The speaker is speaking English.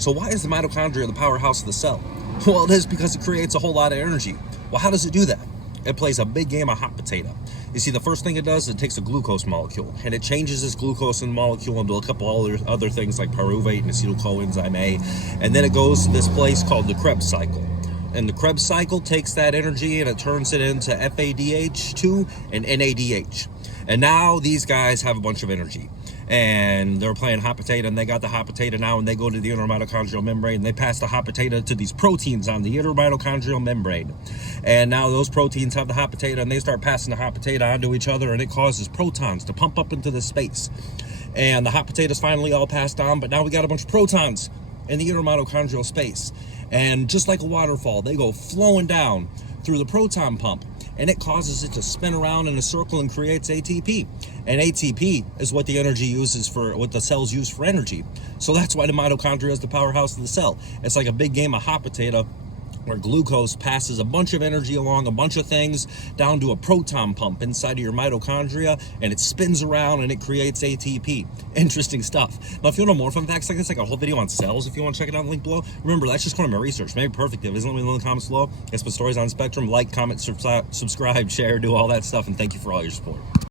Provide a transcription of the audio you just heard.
So why is the mitochondria the powerhouse of the cell? Well, it is because it creates a whole lot of energy. Well, how does it do that? It plays a big game of hot potato. You see, the first thing it does is it takes a glucose molecule and it changes this glucose molecule into a couple other things like pyruvate and acetyl-coenzyme A, and then it goes to this place called the Krebs cycle. And the Krebs cycle takes that energy and it turns it into FADH2 and NADH. And now these guys have a bunch of energy. And they're playing hot potato, and they got the hot potato now, and they go to the inner mitochondrial membrane, and they pass the hot potato to these proteins on the inner mitochondrial membrane. And now those proteins have the hot potato, and they start passing the hot potato onto each other, and it causes protons to pump up into the space. And the hot potato's finally all passed on, but now we got a bunch of protons in the inner mitochondrial space. And just like a waterfall, they go flowing down through the proton pump, and it causes it to spin around in a circle and creates ATP. And ATP is what the energy uses for, what the cells use for energy. So that's why the mitochondria is the powerhouse of the cell. It's like a big game of hot potato where glucose passes a bunch of energy along a bunch of things down to a proton pump inside of your mitochondria, and it spins around and it creates ATP. Interesting stuff. Now, if you want to know more fun facts like this, like a whole video on cells, if you want to check it out, link below. Remember, that's just kind of my research. Maybe perfect. If it isn't, let me know in the comments below. It's my stories on Spectrum. Like, comment, subscribe, share, do all that stuff, and thank you for all your support.